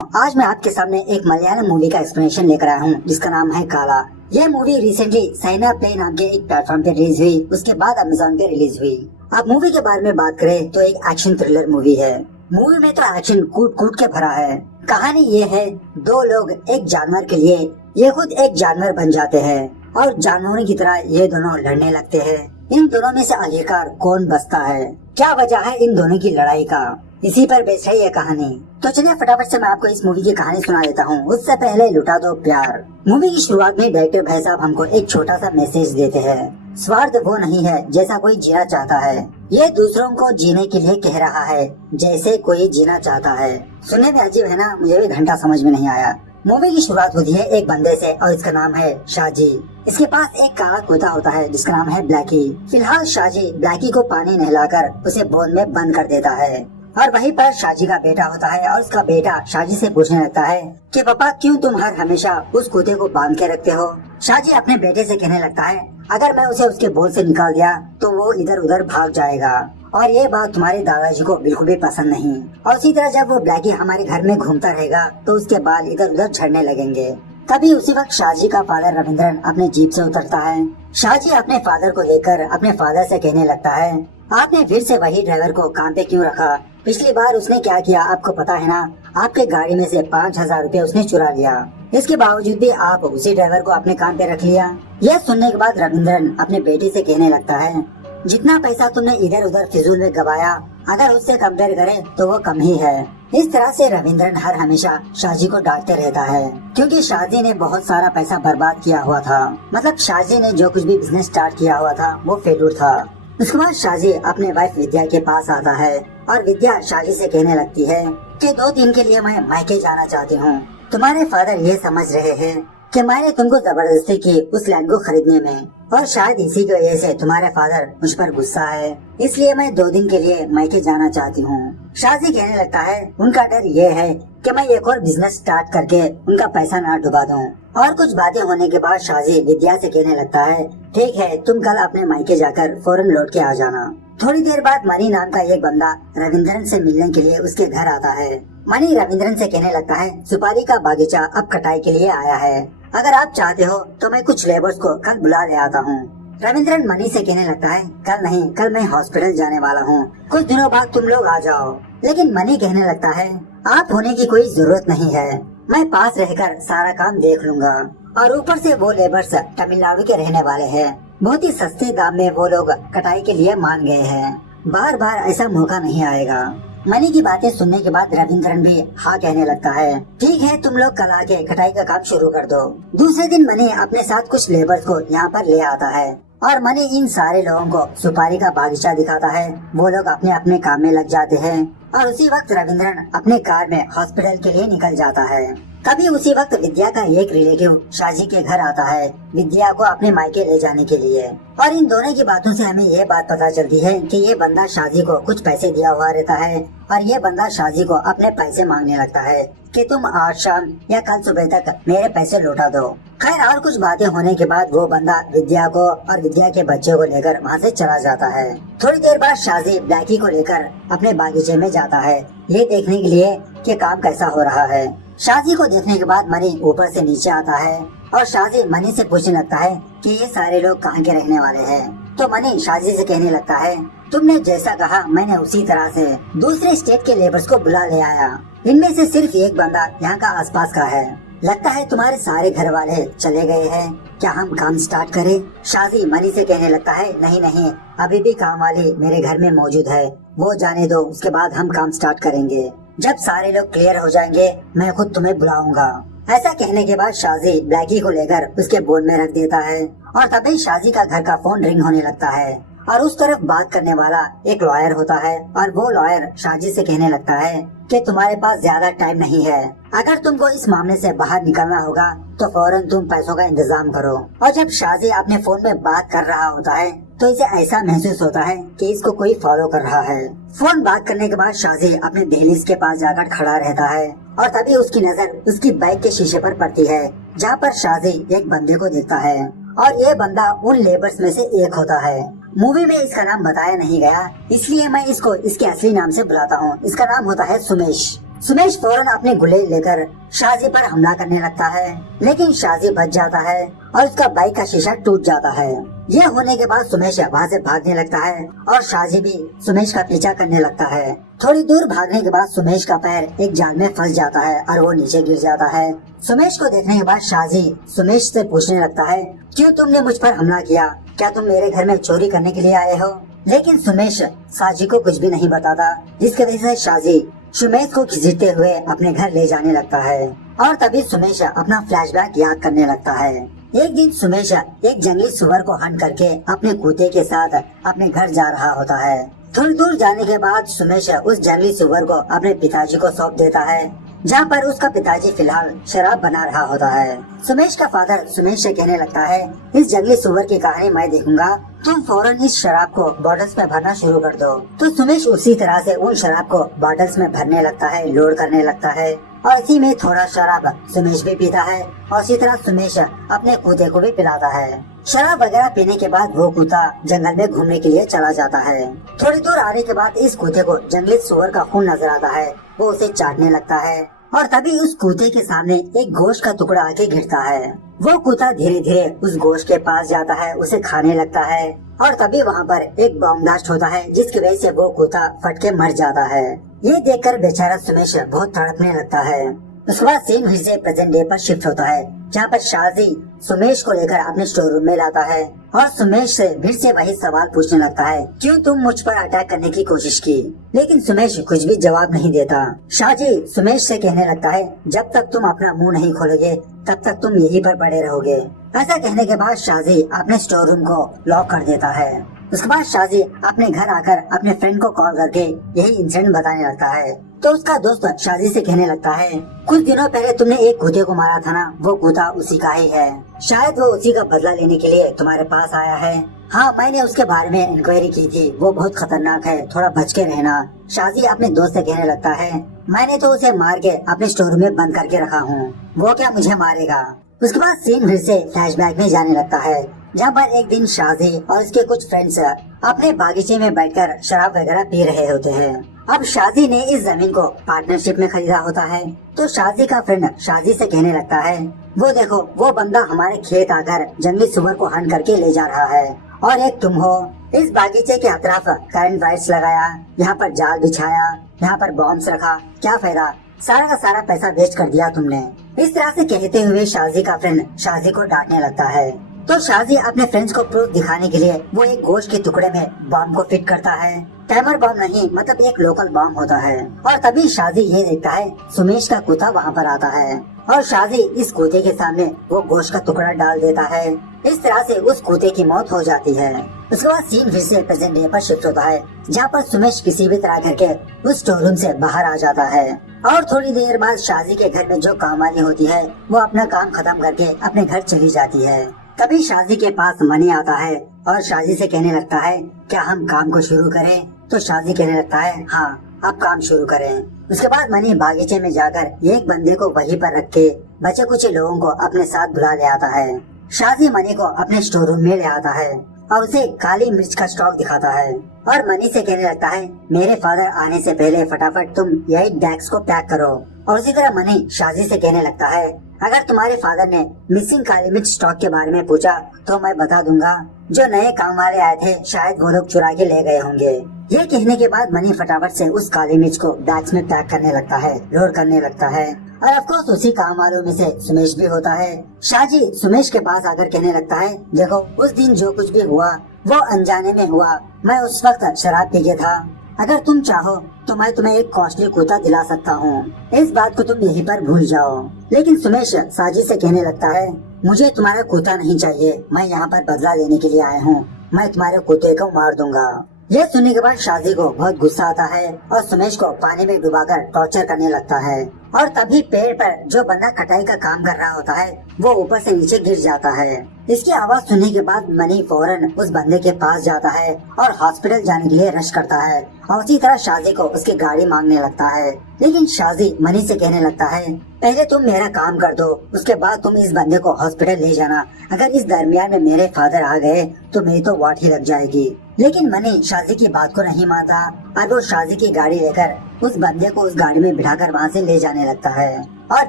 आज मैं आपके सामने एक मलयालम मूवी का एक्सप्लेनेशन लेकर आया हूँ जिसका नाम है काला। यह मूवी रिसेंटली साइना प्ले नाम के एक प्लेटफॉर्म पे रिलीज हुई, उसके बाद अमेज़न पे रिलीज हुई। अब मूवी के बारे में बात करें तो एक एक्शन थ्रिलर मूवी है। मूवी में तो एक्शन कूट कूट के भरा है। कहानी ये है, दो लोग एक जानवर के लिए ये खुद एक जानवर बन जाते हैं और जानवरों की तरह ये दोनों लड़ने लगते हैं। इन दोनों में से आखिरकार कौन बचता है, क्या वजह है इन दोनों की लड़ाई का, इसी पर बेस्ड है ये कहानी। तो चलिए फटाफट से मैं आपको इस मूवी की कहानी सुना देता हूँ। उससे पहले लुटा दो प्यार। मूवी की शुरुआत में डायरेक्टर भाई साहब हमको एक छोटा सा मैसेज देते हैं। स्वार्थ वो नहीं है जैसा कोई जीना चाहता है, ये दूसरों को जीने के लिए कह रहा है जैसे कोई जीना चाहता है। सुनने में अजीब है ना, मुझे भी घंटा समझ में नहीं आया। मूवी की शुरुआत होती है एक बंदे से और इसका नाम है शाजी। इसके पास एक काला कुत्ता होता है जिसका नाम है ब्लैकी। फिलहाल शाजी ब्लैकी को पानी नहलाकर उसे बोन में बंद कर देता है और वहीं पर शाजी का बेटा होता है और उसका बेटा शाजी से पूछने लगता है कि पापा क्यों तुम हर हमेशा उस कुत्ते को बांध के रखते हो। शाजी अपने बेटे से कहने लगता है अगर मैं उसे उसके बोन से निकाल दिया तो वो इधर उधर भाग जाएगा और ये बात तुम्हारे दादाजी को बिल्कुल भी पसंद नहीं। और इसी तरह जब वो ब्लैकी हमारे घर में घूमता रहेगा तो उसके बाल इधर उधर झड़ने लगेंगे। तभी उसी वक्त शाजी का फादर रविंद्रन अपने जीप से उतरता है। शाजी अपने फादर को देखकर अपने फादर से कहने लगता है आपने फिर से वही ड्राइवर को काम पे क्यों रखा, पिछली बार उसने क्या किया आपको पता है ना, आपके गाड़ी में से 5,000 रुपए उसने चुरा लिया, इसके बावजूद भी आप उसी ड्राइवर को अपने काम पे रख लिया। यह सुनने के बाद रविंद्रन अपने बेटे से कहने लगता है जितना पैसा तुमने इधर उधर फिजूल में गवाया अगर उससे कंपेयर करें तो वो कम ही है। इस तरह से रविंद्रन हर हमेशा शाजी को डांटते रहता है क्योंकि शाजी ने बहुत सारा पैसा बर्बाद किया हुआ था। मतलब शाजी ने जो कुछ भी बिजनेस स्टार्ट किया हुआ था वो फेल्यूर था। उसके बाद शाजी अपने वाइफ विद्या के पास आता है और विद्या शाजी से कहने लगती है कि 2 दिन के लिए मैं मायके जाना चाहती हूँ। तुम्हारे फादर ये समझ रहे हैं कि मैंने तुमको जबरदस्ती की उस लैंड को खरीदने में और शायद इसी की वजह से तुम्हारे फादर मुझ पर गुस्सा है, इसलिए मैं 2 दिन के लिए मायके जाना चाहती हूँ। शाजी कहने लगता है उनका डर ये है कि मैं एक और बिजनेस स्टार्ट करके उनका पैसा ना डुबा दूं। और कुछ बातें होने के बाद शाजी विद्या से कहने लगता है ठीक है तुम कल अपने मायके जाकर फौरन लौट के आ जाना। थोड़ी देर बाद मनी नाम का एक बंदा रविंद्रन से मिलने के लिए उसके घर आता है। मनी रविंद्रन से कहने लगता है सुपारी का बागीचा अब कटाई के लिए आया है, अगर आप चाहते हो तो मैं कुछ लेबर्स को कल बुला ले आता हूँ। रविंद्रन मनी से कहने लगता है कल नहीं, कल मैं हॉस्पिटल जाने वाला हूँ, कुछ दिनों बाद तुम लोग आ जाओ। लेकिन मनी कहने लगता है आप होने की कोई जरूरत नहीं है, मैं पास रहकर सारा काम देख लूंगा। और ऊपर से वो लेबर्स तमिलनाडु के रहने वाले हैं, बहुत ही सस्ते दाम में वो लोग कटाई के लिए मान गए हैं, बार बार ऐसा मौका नहीं आएगा। मनी की बातें सुनने के बाद रविंद्रन भी हाँ कहने लगता है ठीक है तुम लोग कल आके कटाई का काम शुरू कर दो। दूसरे दिन मनी अपने साथ कुछ लेबर्स को यहाँ पर ले आता है और मनी इन सारे लोगों को सुपारी का बागीचा दिखाता है। वो लोग अपने अपने काम में लग जाते हैं और उसी वक्त रविंद्रन अपने कार में हॉस्पिटल के लिए निकल जाता है। तभी उसी वक्त विद्या का एक रिलेटिव शाजी के घर आता है विद्या को अपने मायके ले जाने के लिए। और इन दोनों की बातों से हमें ये बात पता चलती है कि ये बंदा शाजी को कुछ पैसे दिया हुआ रहता है और ये बंदा शाजी को अपने पैसे मांगने लगता है कि तुम आज शाम या कल सुबह तक मेरे पैसे लौटा दो। खैर और कुछ बातें होने के बाद वो बंदा विद्या को और विद्या के बच्चे को लेकर वहाँ से चला जाता है। थोड़ी देर बाद शाजी ब्लैकी को लेकर अपने बागीचे में जाता है ये देखने के लिए कि काम कैसा हो रहा है। शाजी को देखने के बाद मनी ऊपर से नीचे आता है और शाजी मनी से पूछने लगता है कि ये सारे लोग कहाँ के रहने वाले हैं। तो मनी शाजी से कहने लगता है तुमने जैसा कहा मैंने उसी तरह से दूसरे स्टेट के लेबर्स को बुला ले आया, इनमें से सिर्फ एक बंदा यहाँ का आसपास का है, लगता है तुम्हारे सारे घर वाले चले गए हैं, क्या हम काम स्टार्ट करें। शाजी मनी से कहने लगता है नहीं नहीं, अभी भी काम वाली मेरे घर में मौजूद है, वो जाने दो, उसके बाद हम काम स्टार्ट करेंगे, जब सारे लोग क्लियर हो जाएंगे मैं खुद तुम्हें बुलाऊंगा। ऐसा कहने के बाद शाजी ब्लैकी को लेकर उसके बोन में रख देता है और तभी शाजी का घर का फोन रिंग होने लगता है और उस तरफ बात करने वाला एक लॉयर होता है और वो लॉयर शाजी से कहने लगता है कि तुम्हारे पास ज्यादा टाइम नहीं है, अगर तुमको इस मामले से बाहर निकलना होगा तो फौरन तुम पैसों का इंतजाम करो। और जब शाजी अपने फोन में बात कर रहा होता है तो इसे ऐसा महसूस होता है कि इसको कोई फॉलो कर रहा है। फोन बात करने के बाद शाजी अपने दहलीज के पास जाकर खड़ा रहता है और तभी उसकी नजर उसकी बाइक के शीशे पर पड़ती है जहाँ पर शाजी एक बंदे को देखता है और ये बंदा उन लेबर्स में से एक होता है। मूवी में इसका नाम बताया नहीं गया इसलिए मैं इसको इसके असली नाम से बुलाता हूँ, इसका नाम होता है सुमेश। सुमेश फौरन अपने गुलेल लेकर शाजी पर हमला करने लगता है, लेकिन शाजी बच जाता है और उसका बाइक का शीशा टूट जाता है। यह होने के बाद सुमेश वहाँ से भागने लगता है और शाजी भी सुमेश का पीछा करने लगता है। थोड़ी दूर भागने के बाद सुमेश का पैर एक जाल में फंस जाता है और वो नीचे गिर जाता है। सुमेश को देखने के बाद शाजी सुमेश से पूछने लगता है, क्यों तुमने मुझ पर हमला किया? क्या तुम मेरे घर में चोरी करने के लिए आए हो? लेकिन सुमेश शाजी को कुछ भी नहीं बताता, जिसकी वजह से शाजी सुमेश को घसीटते हुए अपने घर ले जाने लगता है। और तभी सुमेश अपना फ्लैशबैक याद करने लगता है। एक दिन सुमेश एक जंगली सुअर को हंट करके अपने कुत्ते के साथ अपने घर जा रहा होता है। थोड़ी दूर जाने के बाद सुमेश उस जंगली सुअर को अपने पिताजी को सौंप देता है, जहाँ पर उसका पिताजी फिलहाल शराब बना रहा होता है। सुमेश का फादर सुमेश से कहने लगता है, इस जंगली सुअर की कहानी मैं देखूंगा, तुम फौरन इस शराब को बॉटल्स में भरना शुरू कर दो। तो सुमेश उसी तरह से उन शराब को बॉटल्स में भरने लगता है, लोड करने लगता है और इसी में थोड़ा शराब सुमेश भी पीता है और इसी तरह सुमेश अपने कुत्ते को भी पिलाता है। शराब वगैरह पीने के बाद वो कुत्ता जंगल में घूमने के लिए चला जाता है। थोड़ी दूर आने के बाद इस कुत्ते को जंगली सुअर का खून नजर आता है, वो उसे चाटने लगता है और तभी उस कुत्ते के सामने एक गोश्त का टुकड़ा आके गिरता है। वो कुत्ता धीरे धीरे उस गोश्त के पास जाता है, उसे खाने लगता है और तभी वहाँ पर एक बॉम्ब ब्लास्ट होता है, जिसकी वजह से वो कुत्ता फट के मर जाता है। ये देखकर बेचारा सुमेश बहुत तड़पने लगता है। उसके बाद सीन फिर से प्रेजेंट डे पर शिफ्ट होता है, जहाँ पर शाजी सुमेश को लेकर अपने स्टोर रूम में लाता है और सुमेश से फिर से वही सवाल पूछने लगता है, क्यों तुम मुझ पर अटैक करने की कोशिश की? लेकिन सुमेश कुछ भी जवाब नहीं देता। शाजी सुमेश से कहने लगता है, जब तक तुम अपना मुंह नहीं खोलोगे तब तक तुम यहीं पर पड़े रहोगे। ऐसा कहने के बाद शाजी अपने स्टोर रूम को लॉक कर देता है। उसके बाद शाजी अपने घर आकर अपने फ्रेंड को कॉल करके यही इंसिडेंट बताने लगता है। तो उसका दोस्त शाजी से कहने लगता है, कुछ दिनों पहले तुमने एक कुत्ते को मारा था ना, वो कुत्ता उसी का ही है। शायद वो उसी का बदला लेने के लिए तुम्हारे पास आया है। हाँ, मैंने उसके बारे में इंक्वायरी की थी, वो बहुत खतरनाक है, थोड़ा बच के रहना। शाजी अपने दोस्त से कहने लगता है, मैंने तो उसे मार के अपने स्टोर में बंद करके रखा हूँ, वो क्या मुझे मारेगा? उसके बाद सीन फिर से फ्लैशबैक में जाने लगता है, जहाँ पर एक दिन शाजी और उसके कुछ फ्रेंड्स अपने बागीचे में बैठकर शराब वगैरह पी रहे होते हैं। अब शाजी ने इस जमीन को पार्टनरशिप में खरीदा होता है, तो शाजी का फ्रेंड शाजी से कहने लगता है, वो देखो, वो बंदा हमारे खेत आकर जंगली सुअर को हंट करके ले जा रहा है और एक तुम हो। इस बागीचे के अतराफ करंट वायर्स लगाया, यहाँ पर जाल बिछाया, यहाँ पर बॉम्ब्स रखा, क्या फायदा? सारा का सारा पैसा वेस्ट कर दिया तुमने। इस तरह से कहते हुए शाजी का फ्रेंड शाजी को डांटने लगता है। तो शाजी अपने फ्रेंड्स को प्रूफ दिखाने के लिए वो एक गोश्त के टुकड़े में बॉम्ब को फिट करता है। टाइमर बॉम्ब नहीं, मतलब एक लोकल बॉम्ब होता है। और तभी शाजी ये देखता है सुमेश का कुत्ता वहाँ पर आता है और शाजी इस कुत्ते के सामने वो गोश्त का टुकड़ा डाल देता है। इस तरह से उस कुत्ते की मौत हो जाती है। उसके बाद सीन फिर से प्रेजेंट डे पर शिफ्ट होता है, जहाँ पर सुमेश किसी भी तरह करके उस स्टोर रूम से बाहर आ जाता है और थोड़ी देर बाद शाजी के घर में जो काम वाली होती है वो अपना काम खत्म करके अपने घर चली जाती है। तभी शाजी के पास मनी आता है और शाजी से कहने लगता है, क्या हम काम को शुरू करें? तो शाजी कहने लगता है, हाँ, अब काम शुरू करें। उसके बाद मनी बागीचे में जाकर एक बंदे को वहीं पर रख के बचे कुछ लोगों को अपने साथ बुला ले आता है। शाजी मनी को अपने स्टोर रूम में ले आता है और उसे काली मिर्च का स्टॉक दिखाता है और मनी से कहने लगता है, मेरे फादर आने से पहले फटाफट तुम यही बैग्स को पैक करो। और उसी तरह मनी शाजी से कहने लगता है, अगर तुम्हारे फादर ने मिसिंग काली मिर्च स्टॉक के बारे में पूछा तो मैं बता दूंगा, जो नए काम वाले आए थे शायद वो लोग चुरा के ले गए होंगे। ये कहने के बाद मनी फटाफट से उस काली मिर्च को बैग्स में पैक करने लगता है, लोड करने लगता है और ऑफ कोर्स उसी काम वालों में से सुमेश भी होता है। शाजी सुमेश के पास आकर कहने लगता है, देखो, उस दिन जो कुछ भी हुआ वो अनजाने में हुआ, मैं उस वक्त शराब पी के था। अगर तुम चाहो तो मैं तुम्हें एक कॉस्टली कुत्ता दिला सकता हूँ, इस बात को तुम यहीं पर भूल जाओ। लेकिन सुमेश शाजी से कहने लगता है, मुझे तुम्हारा कुत्ता नहीं चाहिए, मैं यहाँ पर बदला लेने के लिए आया हूँ, मैं तुम्हारे कुत्ते को मार दूंगा। ये सुनने के बाद शाजी को बहुत गुस्सा आता है और सुमेश को पानी में डुबाकर टॉर्चर करने लगता है और तभी पेड़ पर जो बंदा कटाई का काम कर रहा होता है वो ऊपर से नीचे गिर जाता है। इसकी आवाज सुनने के बाद मनी फौरन उस बंदे के पास जाता है और हॉस्पिटल जाने के लिए रश करता है और उसी तरह शाजी को उसकी गाड़ी मांगने लगता है। लेकिन शाजी मनी से कहने लगता है, पहले तुम मेरा काम कर दो, उसके बाद तुम इस बंदे को हॉस्पिटल ले जाना। अगर इस दरमियान में मेरे फादर आ गए तो मेरी तो वाट ही लग जाएगी। लेकिन मनी शाजी की बात को नहीं मानता और वो शाजी की गाड़ी लेकर उस बंदे को उस गाड़ी में बिठाकर वहाँ से ले जाने लगता है और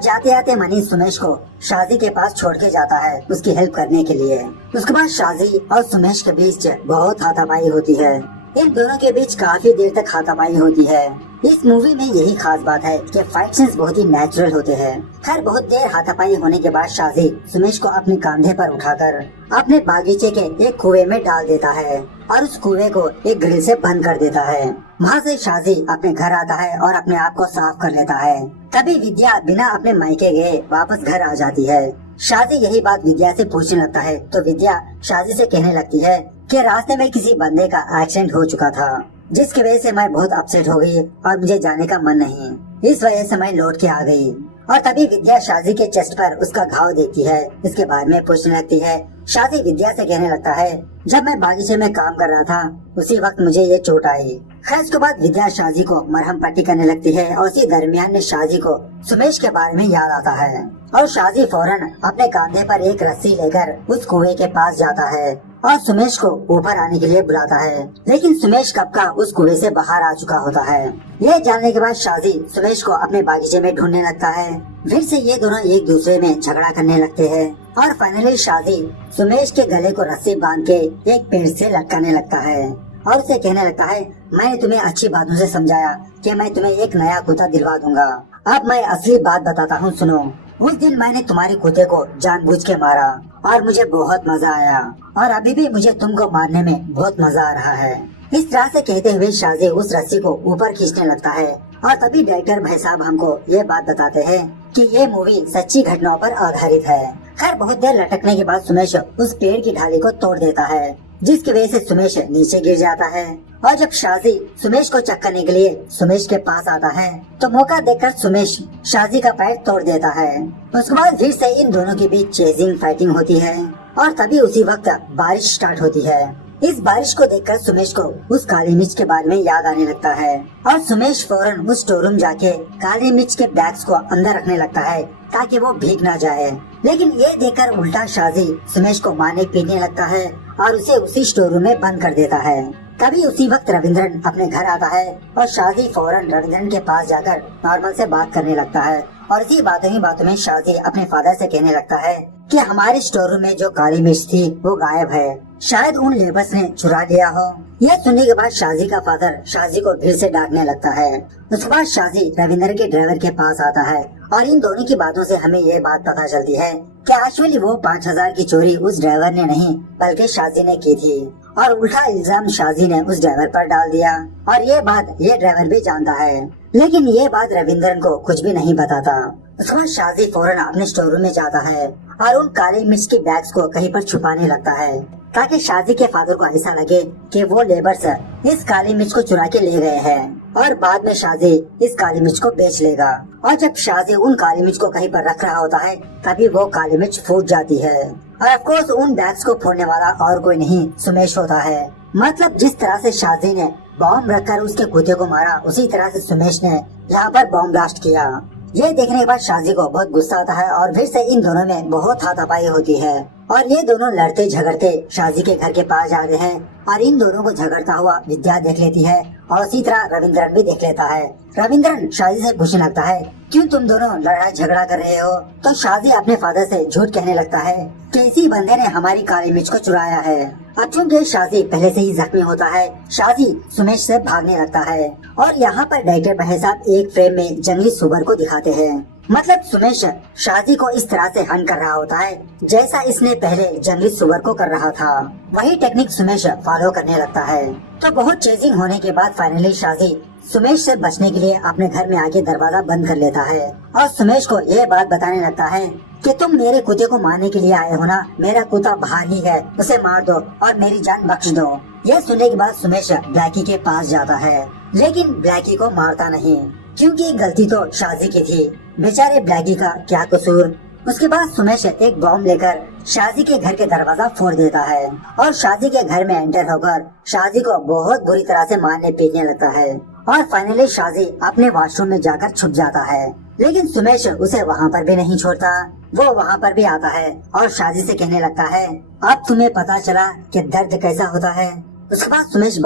जाते जाते मनीष सुमेश को शाजी के पास छोड़ के जाता है उसकी हेल्प करने के लिए। उसके बाद शाजी और सुमेश के बीच बहुत हाथापाई होती है। इन दोनों के बीच काफी देर तक हाथापाई होती है। इस मूवी में यही खास बात है कि फाइट सीन्स बहुत ही नेचुरल होते हैं। खैर बहुत देर हाथापाई होने के बाद शाजी सुमेश को अपने कंधे पर उठाकर अपने बागीचे के एक कुएं में डाल देता है और उस कुएं को एक ग्रिल से बंद कर देता है। वहाँ से शाजी अपने घर आता है और अपने आप को साफ कर लेता है। तभी विद्या बिना अपने मायके गए वापस घर आ जाती है। शाजी यही बात विद्या से पूछने लगता है तो विद्या शाजी से कहने लगती है कि रास्ते में किसी बंदे का एक्सीडेंट हो चुका था, जिसकी वजह से मैं बहुत अपसेट हो गई और मुझे जाने का मन नहीं, इस वजह से मैं लौट के आ गई। और तभी विद्या शाजी के चेस्ट पर उसका घाव देखती है। इसके बारे में पूछने लगती है। शाजी विद्या से कहने लगता है जब मैं बागीचे में काम कर रहा था उसी वक्त मुझे ये चोट आई। खैर उसके बाद विद्या शाजी को मरहम पट्टी करने लगती है और उसी दरमियान में शाजी को सुमेश के बारे में याद आता है और शाजी फौरन अपने कंधे पर एक रस्सी लेकर उस कुएं के पास जाता है और सुमेश को ऊपर आने के लिए बुलाता है। लेकिन सुमेश कब का उस कुएं से बाहर आ चुका होता है। यह जानने के बाद शाजी सुमेश को अपने बागीचे में ढूंढने लगता है। फिर से ये दोनों एक दूसरे में झगड़ा करने लगते हैं और फाइनली शाजी सुमेश के गले को रस्सी बांध के एक पेड़ से लटकाने लगता है और उसे कहने लगता है मैंने तुम्हें अच्छी बातों से समझाया कि मैं तुम्हें एक नया कुत्ता दिलवा दूंगा। अब मैं असली बात बताता हूँ, सुनो। उस दिन मैंने तुम्हारे कुत्ते को जानबूझ के मारा और मुझे बहुत मजा आया और अभी भी मुझे तुमको मारने में बहुत मजा आ रहा है। इस तरह से कहते हुए शाजी उस रस्सी को ऊपर खींचने लगता है और तभी डायरेक्टर भाई साहब हमको ये बात बताते हैं कि ये मूवी सच्ची घटनाओं पर आधारित है। खैर बहुत देर लटकने के बाद सुमेश उस पेड़ की ढाली को तोड़ देता है, जिसकी वजह से सुमेश नीचे गिर जाता है। और जब शाजी सुमेश को चेक करने के लिए सुमेश के पास आता है तो मौका देखकर सुमेश शाजी का पैर तोड़ देता है। उसके बाद फिर से इन दोनों के बीच चेजिंग फाइटिंग होती है और तभी उसी वक्त बारिश स्टार्ट होती है। इस बारिश को देखकर सुमेश को उस काली मिर्च के बारे में याद आने लगता है और सुमेश फौरन उस स्टोर रूम जाके काली मिर्च के बैग्स को अंदर रखने लगता है ताकि वो भीग ना जाए। लेकिन ये देखकर उल्टा शाजी सुमेश को मारने पीटने लगता है और उसे उसी स्टोर रूम में बंद कर देता है। तभी उसी वक्त रविंद्रन अपने घर आता है और शाजी फौरन रविंद्रन के पास जाकर नॉर्मल से बात करने लगता है और इसी बातों ही बातों में शाजी अपने फादर से कहने लगता है कि हमारे स्टोर रूम में जो काली मिर्च थी वो गायब है, शायद उन लेबर्स ने चुरा लिया हो। यह सुनने के बाद शाजी का फादर शाजी को फिर से डांटने लगता है। उसके बाद शाजी रविंद्र के ड्राइवर के पास आता है और इन दोनों की बातों से हमें ये बात पता चलती है कि एक्चुअली वो 5000 की चोरी उस ड्राइवर ने नहीं बल्कि शाजी ने की थी और उल्टा इल्जाम शाजी ने उस ड्राइवर पर डाल दिया और ये बात ये ड्राइवर भी जानता है। लेकिन ये बात रविंद्रन को कुछ भी नहीं बताता। उसके बाद शाजी फौरन अपने स्टोर रूम में जाता है और उन काली मिर्च के बैग्स को कहीं पर छुपाने लगता है ताकि शाजी के फादर को ऐसा लगे कि वो लेबर्स इस काली मिर्च को चुरा के ले गए हैं और बाद में शाजी इस काली मिर्च को बेच लेगा। और जब शाजी उन काली मिर्च को कहीं पर रख रहा होता है तभी वो काली मिर्च फूट जाती है और ऑफ कोर्स उन बैग्स को फोड़ने वाला और कोई नहीं सुमेश होता है। मतलब जिस तरह से शाजी ने बॉम्ब रखकर उसके कुत्ते को मारा उसी तरह से सुमेश ने यहाँ पर बॉम्ब ब्लास्ट किया। ये देखने के बाद शाजी को बहुत गुस्सा आता है और फिर से इन दोनों में बहुत हाथापाई होती है और ये दोनों लड़ते झगड़ते शाजी के घर के पास जाते हैं और इन दोनों को झगड़ता हुआ विद्या देख लेती है और उसी तरह रविंद्रन भी देख लेता है। रविंद्रन शाजी से पूछने लगता है क्यों तुम दोनों लड़ाई झगड़ा कर रहे हो, तो शाजी अपने फादर से झूठ कहने लगता है कि इसी बंदे ने हमारी काली मिर्च को चुराया है। अब चूँकि शाजी पहले से ही जख्मी होता है शाजी सुमेश से भागने लगता है और यहाँ पर डायरेक्टर भाई साहब एक फ्रेम में जंगली सुअर को दिखाते हैं। मतलब सुमेश शाजी को इस तरह से हन कर रहा होता है जैसा इसने पहले जंगली सुअर को कर रहा था। वही टेक्निक सुमेश फॉलो करने लगता है। तो बहुत चेजिंग होने के बाद फाइनली शाजी सुमेश से बचने के लिए अपने घर में आके दरवाजा बंद कर लेता है और सुमेश को यह बात बताने लगता है कि तुम मेरे कुत्ते को मारने के लिए आए हो ना, मेरा कुत्ता बाहर ही है, उसे मार दो और मेरी जान बख्श दो। यह सुनने के बाद सुमेश ब्लैकी के पास जाता है लेकिन ब्लैकी को मारता नहीं क्योंकि गलती तो शाजी की थी, बेचारे ब्लैकी का क्या कसूर। उसके बाद सुमेश एक बॉम्ब लेकर शाजी के घर के दरवाजा फोड़ देता है और शाजी के घर में एंटर होकर शाजी को बहुत बुरी तरह से मारने पीटने लगता है और फाइनली शाजी अपने वॉशरूम में जाकर छुप जाता है। लेकिन सुमेश उसे वहाँ पर भी नहीं छोड़ता, वो वहाँ पर भी आता है और शाजी से कहने लगता है अब तुम्हें पता चला कि दर्द कैसा होता है। उसके बाद सुमेश